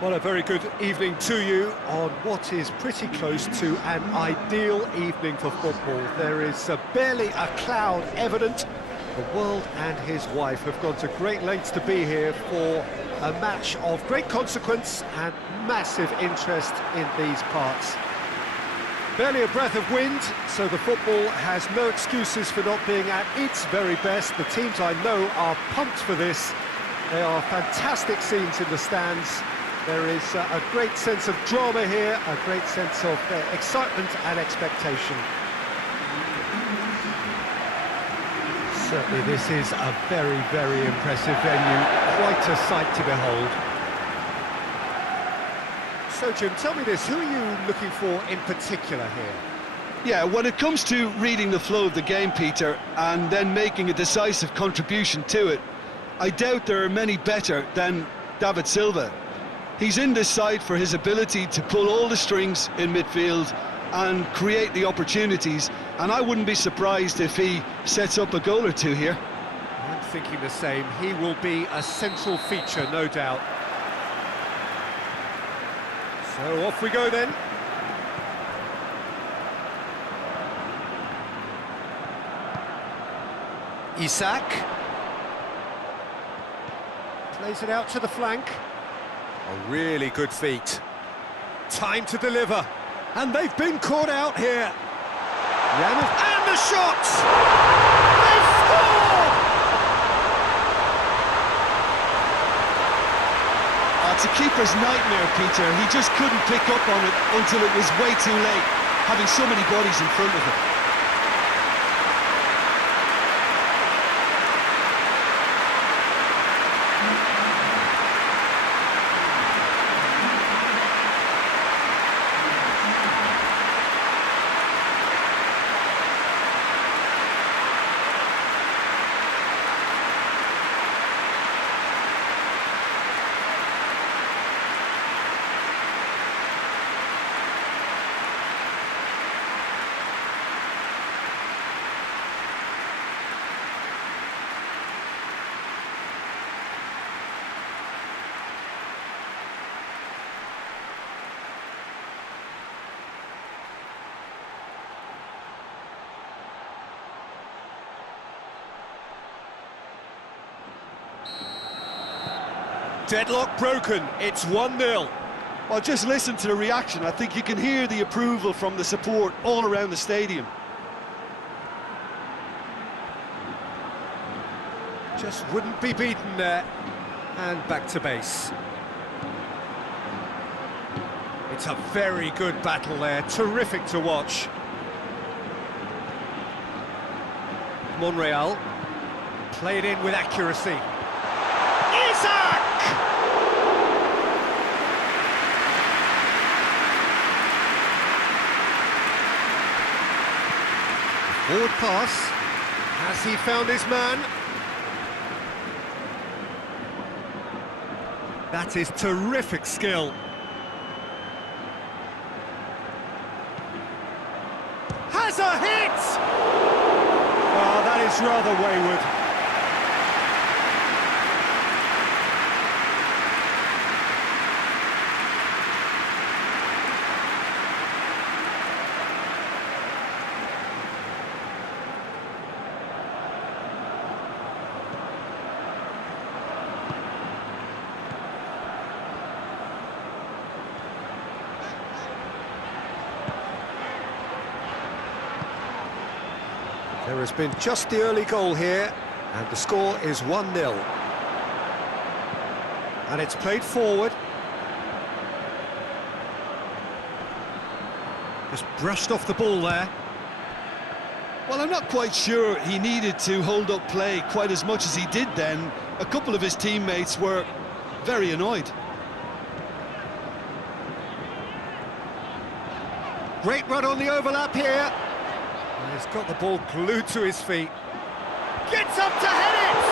Well, a very good evening to you on what is pretty close to an ideal evening for football. There is barely a cloud evident. The world and his wife have gone to great lengths to be here for a match of great consequence and massive interest in these parts. Barely a breath of wind, so the football has no excuses for not being at its very best. The teams I know are pumped for this. They are fantastic scenes in the stands. There is a great sense of drama here, a great sense of excitement and expectation. Certainly this is a very, very impressive venue, quite a sight to behold. So Jim, tell me this, who are you looking for in particular here? Yeah, when it comes to reading the flow of the game, Peter, and then making a decisive contribution to it, I doubt there are many better than David Silva. He's in this side for his ability to pull all the strings in midfield and create the opportunities, and I wouldn't be surprised if he sets up a goal or two here. I'm thinking the same. He will be a central feature, no doubt. So off we go then. Isak. Plays it out to the flank. A really good feat. Time to deliver. And they've been caught out here. And the shot! They score! It's a keeper's nightmare, Peter. He just couldn't pick up on it until it was way too late, having so many bodies in front of him. Deadlock broken, it's 1-0. Well, just listen to the reaction. I think you can hear the approval from the support all around the stadium. Just wouldn't be beaten there. And back to base. It's a very good battle there, terrific to watch. Monreal, played in with accuracy. Isak! Forward pass. Has he found his man? That is terrific skill. Has a hit! Oh, that is rather wayward. There has been just the early goal here, and the score is 1-0. And it's played forward. Just brushed off the ball there. Well, I'm not quite sure he needed to hold up play quite as much as he did then. A couple of his teammates were very annoyed. Great run on the overlap here. He's got the ball glued to his feet. Gets up to head it!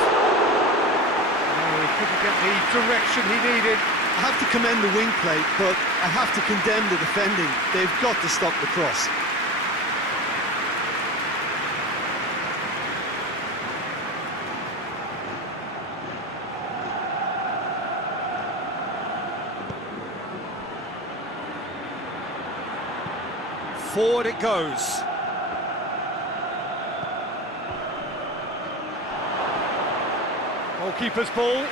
No, he couldn't get the direction he needed. I have to commend the wing play, but I have to condemn the defending. They've got to stop the cross. Forward it goes. Goalkeeper's ball.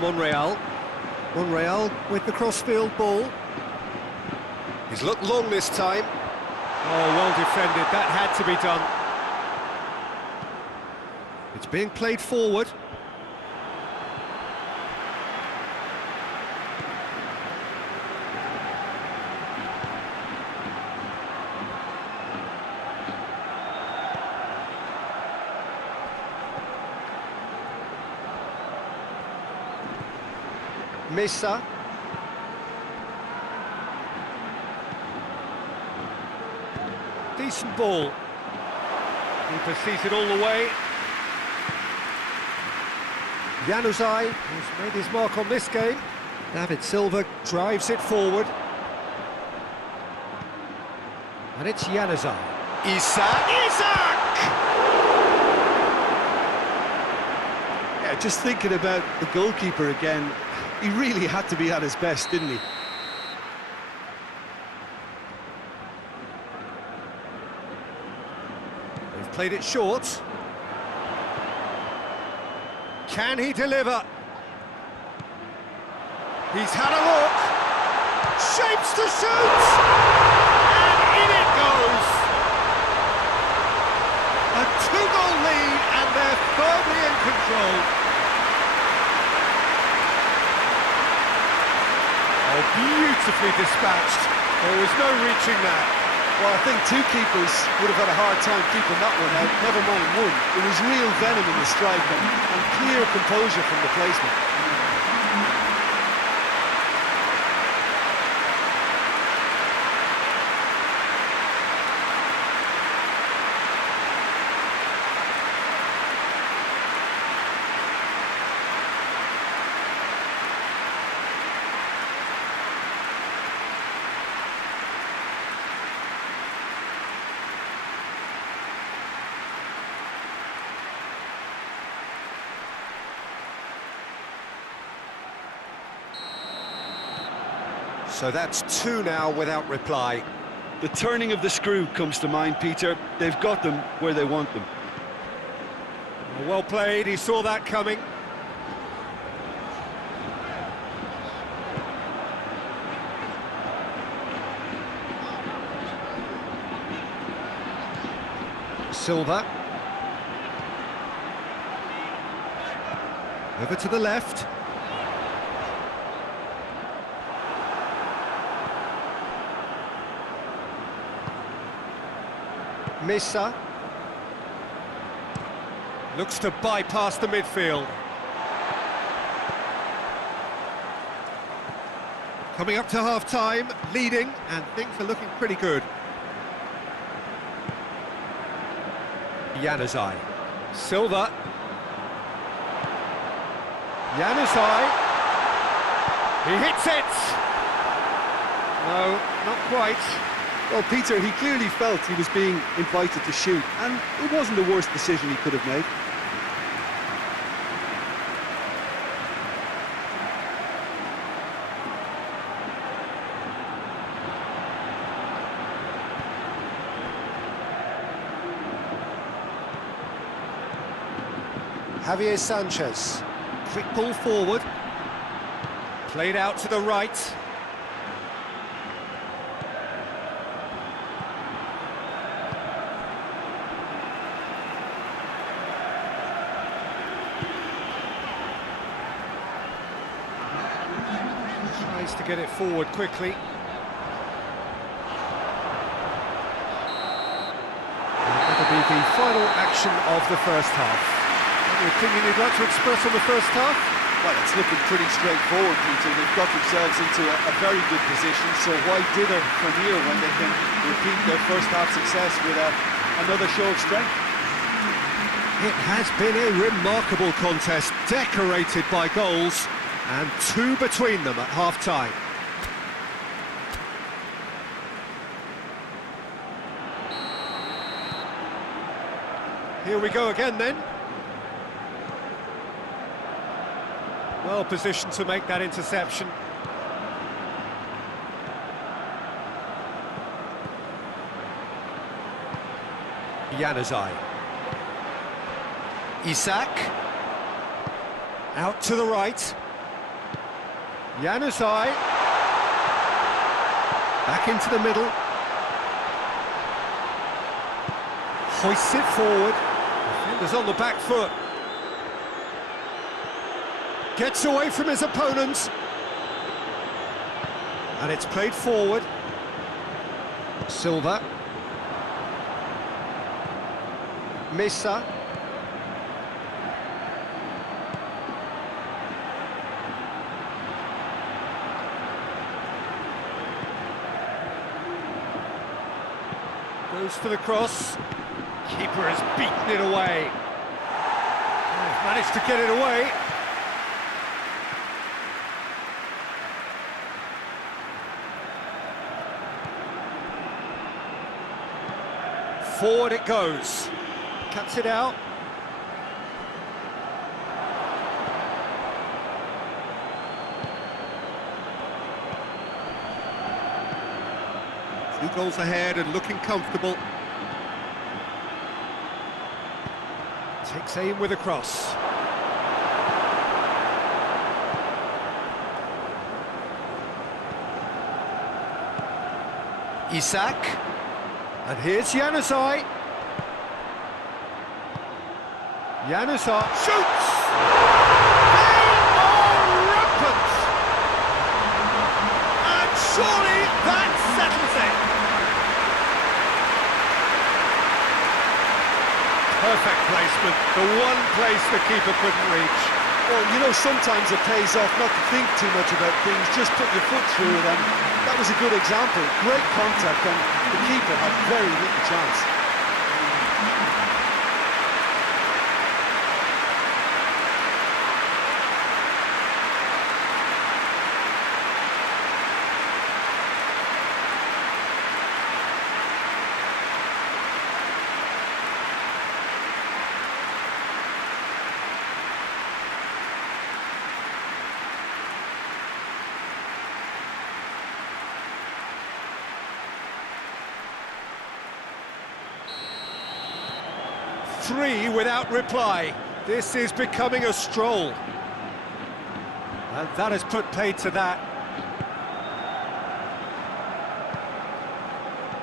Monreal with the crossfield ball. He's looked long this time. Oh, well defended, that had to be done. It's being played forward. Missa. Decent ball. Keeper sees it all the way. Januzaj has made his mark on this game. David Silva drives it forward. And it's Januzaj. Isak! Yeah, just thinking about the goalkeeper again, he really had to be at his best, didn't he? They've played it short. Can he deliver? He's had a look. Shapes to shoot! And in it goes! A two-goal lead, and they're firmly in control. Oh, beautifully dispatched. There was no reaching that. Well, I think two keepers would have had a hard time keeping that one out, never mind one. There was real venom in the strike and clear composure from the placement. So that's two now without reply. The turning of the screw comes to mind, Peter. They've got them where they want them. Well played, he saw that coming. Silva. Over to the left. Missa. Looks to bypass the midfield. Coming up to half-time, leading, and things are looking pretty good. Januzaj. Silva. Januzaj. He hits it! No, not quite. Well, Peter, he clearly felt he was being invited to shoot, and it wasn't the worst decision he could have made. Javier Sanchez. Quick ball forward. Played out to the right. Tries to get it forward quickly. That'll be the final action of the first half. Any opinion you'd like to express on the first half? Well, it's looking pretty straightforward, Peter. They've got themselves into a very good position, so why dither from here when they can repeat their first half success with another show of strength? It has been a remarkable contest, decorated by goals, and two between them at half-time. Here we go again then. Well positioned to make that interception. Januzaj. Isak. Out to the right. Januzaj. Back into the middle. Hoists it forward. Defender's on the back foot. Gets away from his opponents. And it's played forward. Silva. Mesa. Goes for the cross. Keeper has beaten it away. Oh, managed to get it away. Forward it goes. Cuts it out. Two goals ahead and looking comfortable. Takes aim with a cross. Isak. And here's Januzaj. Januzaj shoots! They are rampant! And surely that settles it! Perfect placement, the one place the keeper couldn't reach. Well, you know, sometimes it pays off not to think too much about things, just put your foot through it, and that was a good example. Great contact, and the keeper had very little chance. Three without reply. This is becoming a stroll. And that has put paid to that.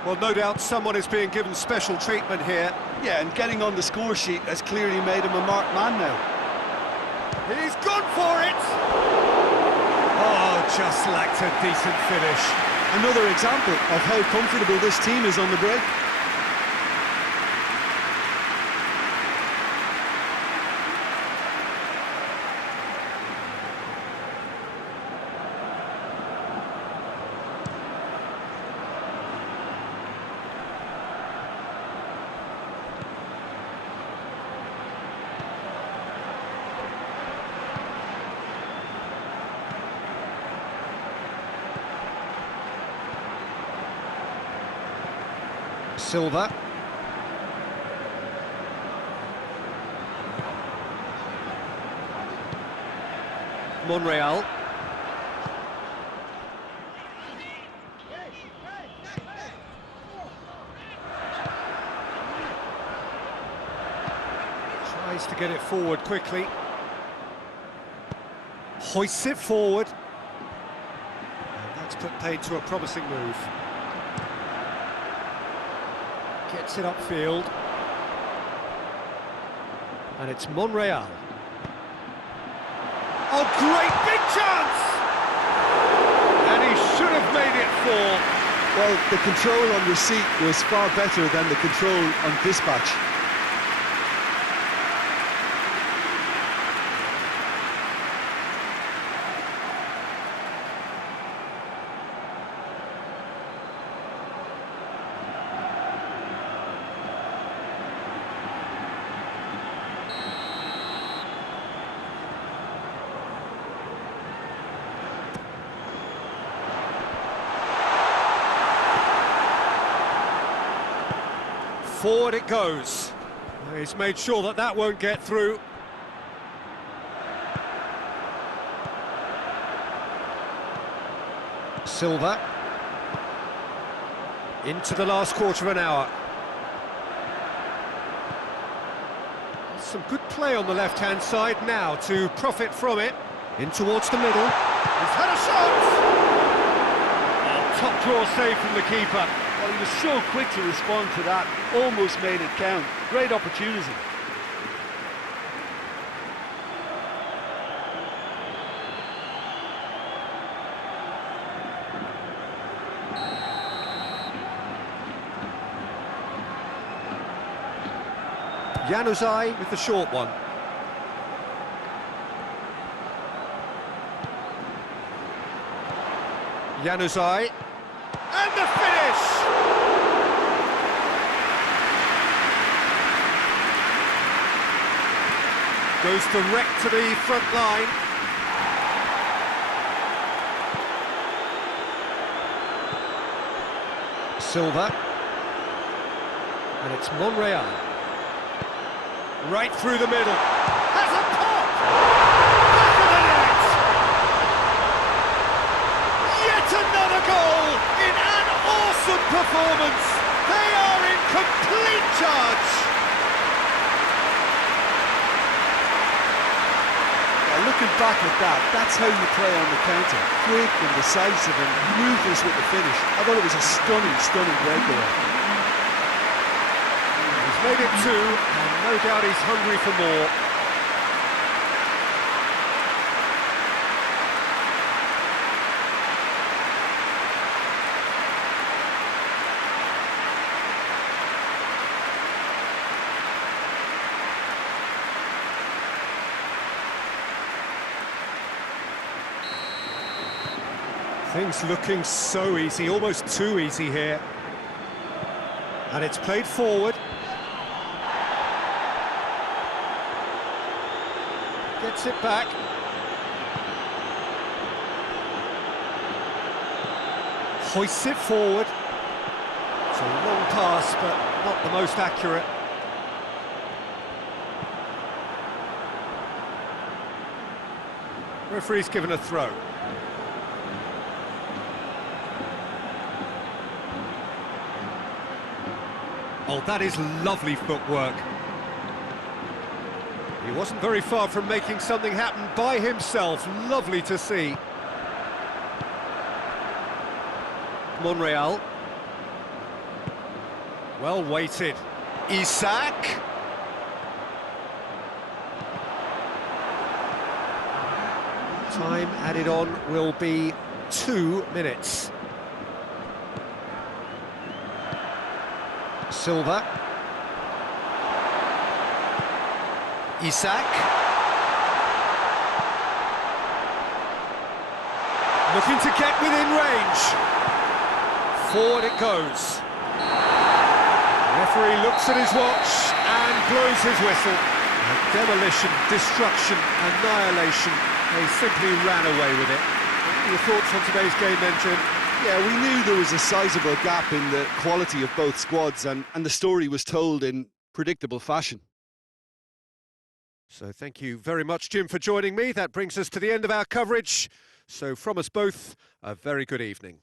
Well, no doubt someone is being given special treatment here. Yeah, and getting on the score sheet has clearly made him a marked man now. He's gone for it! Oh, just lacked a decent finish. Another example of how comfortable this team is on the break. Silva. Monreal. Tries to get it forward quickly. Hoists it forward. And that's put paid to a promising move. Gets it upfield. And it's Monreal. Oh, great big chance! And he should have made it four. Well, the control on receipt was far better than the control on dispatch. Forward it goes. He's made sure that that won't get through. Silva. Into the last quarter of an hour. Some good play on the left-hand side now to profit from it. In towards the middle. He's had a shot! Oh, top draw save from the keeper. Well, he was so quick to respond to that, almost made it count. Great opportunity. Januzaj with the short one. Januzaj. And the finish! Goes direct to the front line. Silva. And it's Monreal. Right through the middle. Has a pop! Back of the net! Yet another goal in an awesome performance. They are in complete charge. Yeah, looking back at that, that's how you play on the counter. Quick and decisive and ruthless with the finish. I thought it was a stunning breakaway. Made it two, and no doubt he's hungry for more. Things looking so easy, almost too easy here. And it's played forward. Gets it back. Hoists it forward. It's a long pass, but not the most accurate. Referee's given a throw. Oh, that is lovely footwork. He wasn't very far from making something happen by himself. Lovely to see. Monreal. Well weighted. Isak. Time added on will be 2 minutes. Silva. Isak. Looking to get within range. Forward it goes. The referee looks at his watch and blows his whistle. Demolition, destruction, annihilation. They simply ran away with it. What are your thoughts on today's game then, Jim? Yeah, we knew there was a sizable gap in the quality of both squads, and the story was told in predictable fashion. So thank you very much, Jim, for joining me. That brings us to the end of our coverage. So from us both, a very good evening.